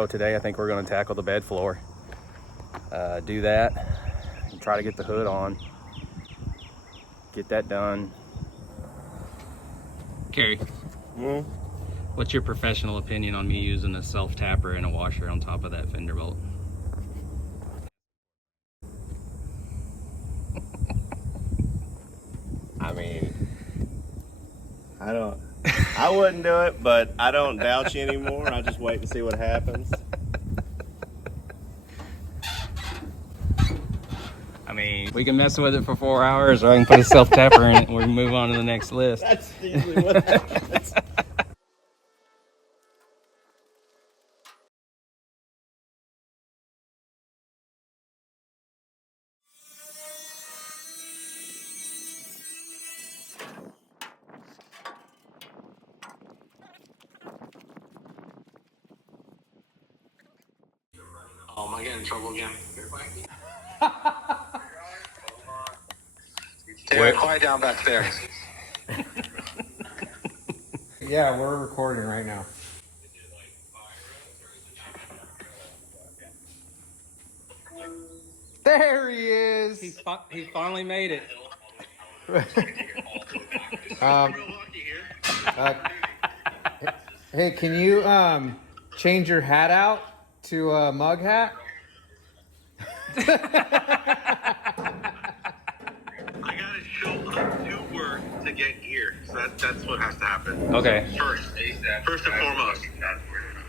So today I think we're going to tackle the bed floor, do that, and try to get the hood on, get that done. Kerry, what's your professional opinion on me using a self tapper and a washer on top of that fender bolt? I mean, I wouldn't do it, but I don't doubt you anymore. I just wait and see what happens. I mean, we can mess with it for 4 hours, or I can put a self tapper in it and we can move on to the next list. That's usually what happens. Oh, am I getting in trouble again? Taylor, quiet down back there. Yeah, we're recording right now. There he is. He finally made it. Hey, can you change your hat out to a mug hat? I gotta show up to work to get gear, so that's what has to happen. Okay. First and foremost.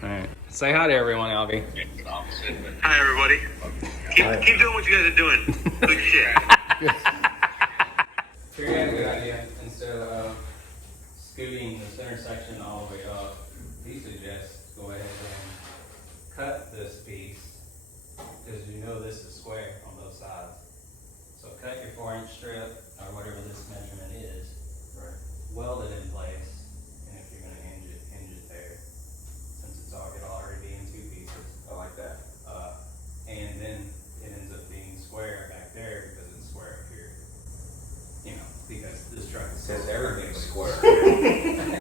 All right. Say hi to everyone, Albie. Hi, everybody. Keep doing what you guys are doing. Good shit. Sure, you had a good idea. Instead of scooting the center section all the way up, he suggests go ahead and cut this piece, because you know this is square on both sides. So cut your 4-inch strip, or whatever this measurement is, weld it in place, and if you're going to hinge it there, since it'll already be in 2 pieces. I like that. And then it ends up being square back there because it's square up here. You know, because this truck says everything's square.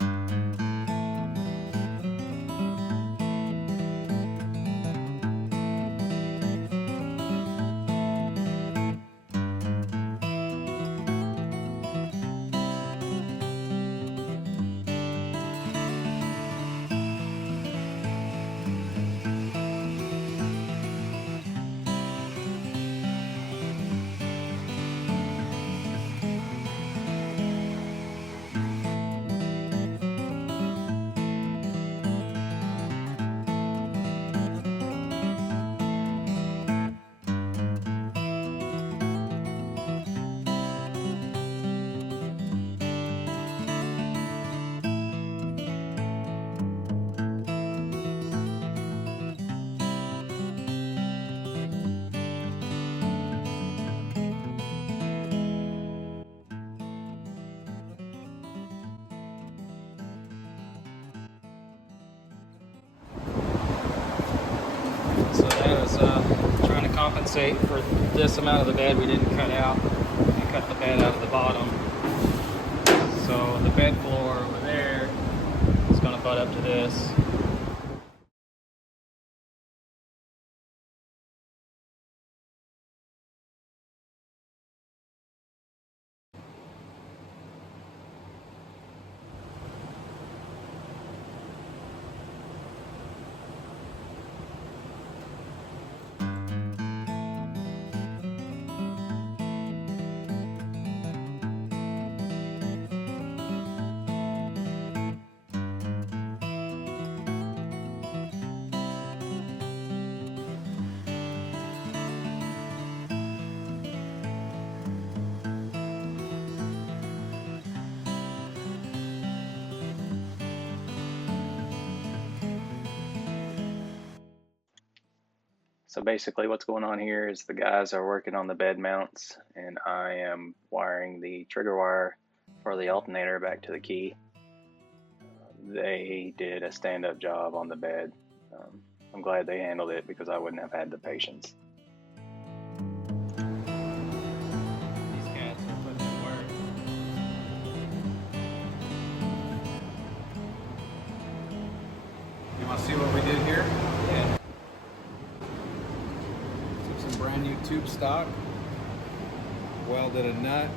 So that was trying to compensate for this amount of the bed we didn't cut out. We cut the bed out of the bottom. So the bed floor over there is going to butt up to this. So basically what's going on here is the guys are working on the bed mounts and I am wiring the trigger wire for the alternator back to the key. They did a stand-up job on the bed. I'm glad they handled it because I wouldn't have had the patience. These cats are putting in work. You want to see what we did here? Yeah. some brand new tube stock. Welded a nut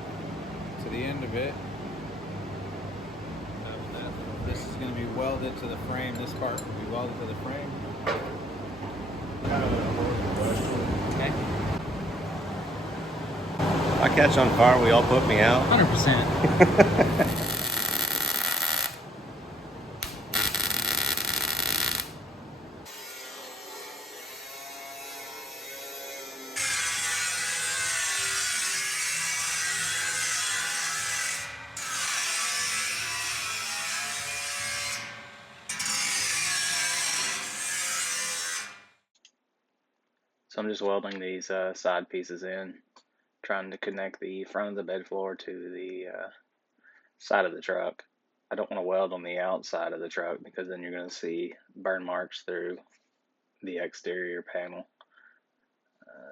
to the end of it. This is going to be welded to the frame. This part will be welded to the frame. Okay. If I catch on fire, will y'all put me out? 100%. So I'm just welding these side pieces in, trying to connect the front of the bed floor to the side of the truck. I don't want to weld on the outside of the truck because then you're going to see burn marks through the exterior panel.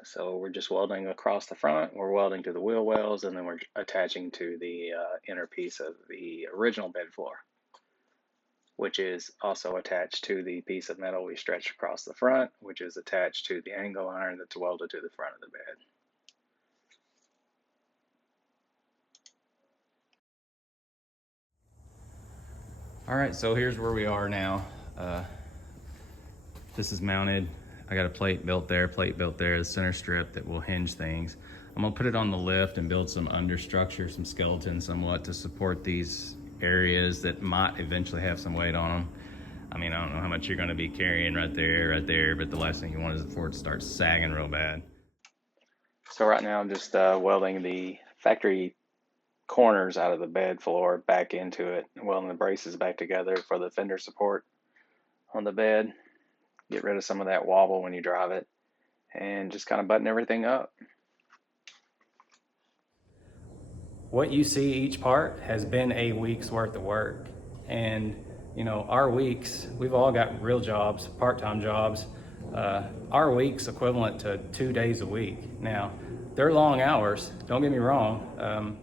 So we're just welding across the front, we're welding to the wheel wells, and then we're attaching to the inner piece of the original bed floor, which is also attached to the piece of metal we stretched across the front, which is attached to the angle iron that's welded to the front of the bed. All right, so here's where we are now. This is mounted. I got a plate built there, the center strip that will hinge things. I'm gonna put it on the lift and build some understructure, some skeleton somewhat to support these areas that might eventually have some weight on them. I mean, I don't know how much you're gonna be carrying right there, but the last thing you want is for it to start sagging real bad. So right now I'm just welding the factory corners out of the bed floor back into it, welding the braces back together for the fender support on the bed. Get rid of some of that wobble when you drive it, and just kind of button everything up. What you see each part has been a week's worth of work. And you know, our weeks, we've all got real jobs, part-time jobs. Our week's equivalent to 2 days a week. Now, they're long hours, don't get me wrong.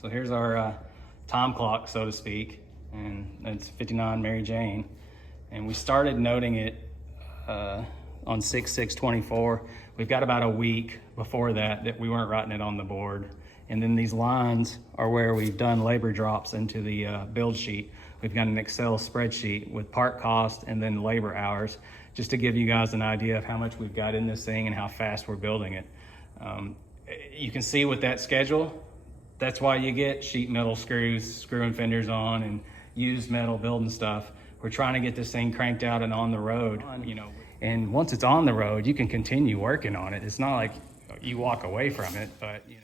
So here's our time clock, so to speak, and it's 59 Mary Jane. And we started noting it on 6/6/24. We've got about a week before that we weren't writing it on the board. And then these lines are where we've done labor drops into the build sheet. We've got an Excel spreadsheet with part cost and then labor hours, just to give you guys an idea of how much we've got in this thing and how fast we're building it. You can see with that schedule, that's why you get sheet metal screws, screwing fenders on, and used metal building stuff. We're trying to get this thing cranked out and on the road, you know. And once it's on the road, you can continue working on it. It's not like you walk away from it, but you know.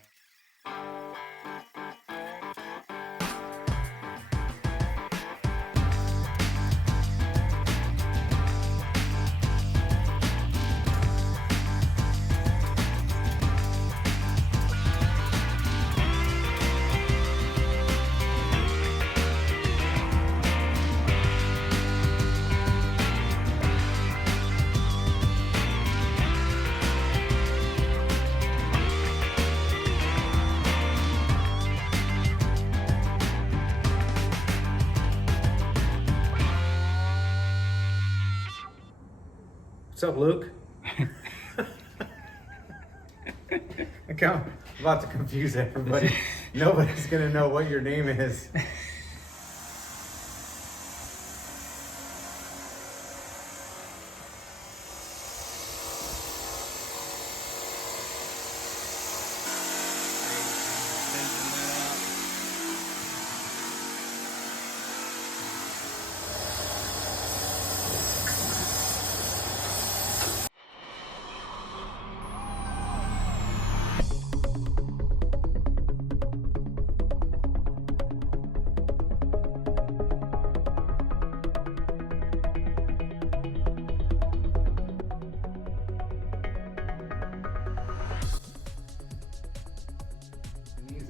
What's up, Luke? I'm about to confuse everybody. Nobody's gonna know what your name is.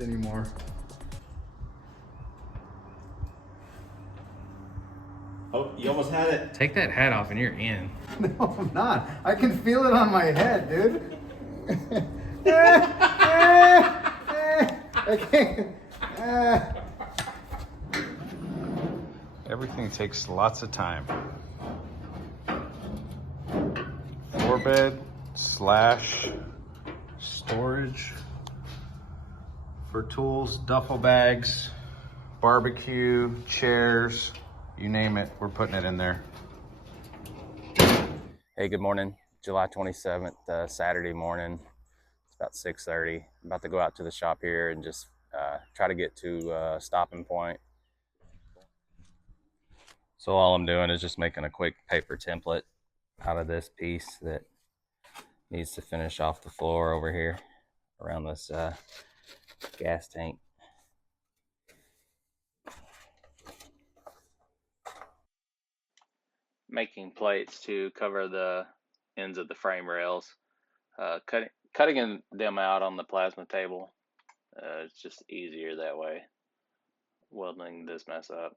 Anymore. Oh, you almost had it. Take that hat off and you're in. No, I'm not. I can feel it on my head, dude. I can't. Everything takes lots of time. Floor bed, slash storage for tools, duffel bags, barbecue, chairs, you name it, we're putting it in there. Hey, good morning. July 27th, Saturday morning. It's about 6:30. I'm about to go out to the shop here and just try to get to a stopping point. So all I'm doing is just making a quick paper template out of this piece that needs to finish off the floor over here around this gas tank. Making plates to cover the ends of the frame rails. Cutting them out on the plasma table. It's just easier that way. Welding this mess up.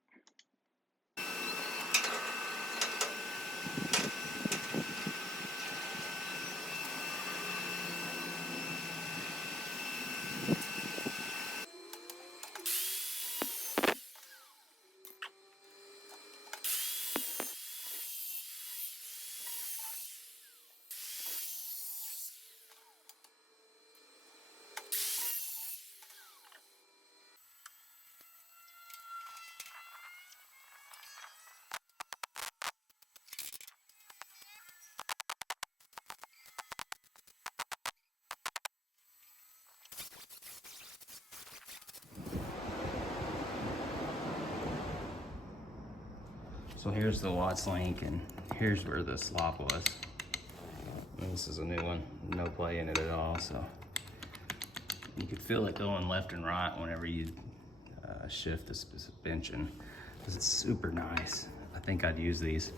So here's the Watts link, and here's where the slop was. And this is a new one, no play in it at all, so you could feel it going left and right whenever you shift the suspension. Because it's super nice. I think I'd use these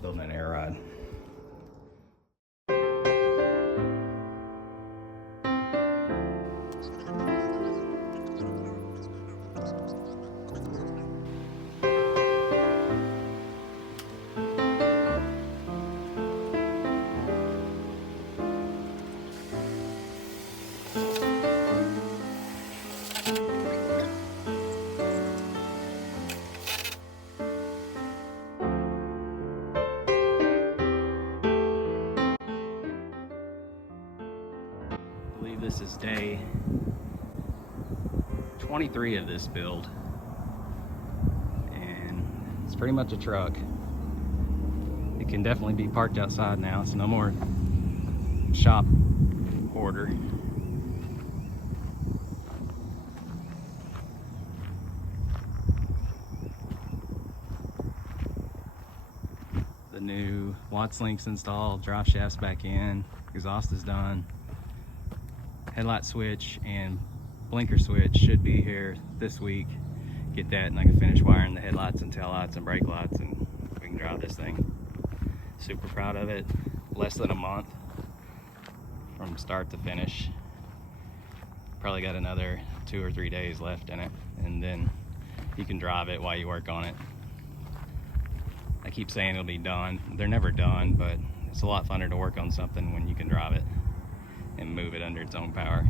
building an air ride. I believe this is day 23 of this build, and it's pretty much a truck. It can definitely be parked outside now. It's no more shop order. The new Watts links installed, drive shafts back in, exhaust is done. Headlight switch and blinker switch should be here this week. Get that and I can finish wiring the headlights and taillights and brake lights, and we can drive this thing. Super proud of it. Less than a month from start to finish. Probably got another 2 or 3 days left in it, and then you can drive it while you work on it. I keep saying it'll be done. They're never done, but it's a lot funner to work on something when you can drive it and move it under its own power.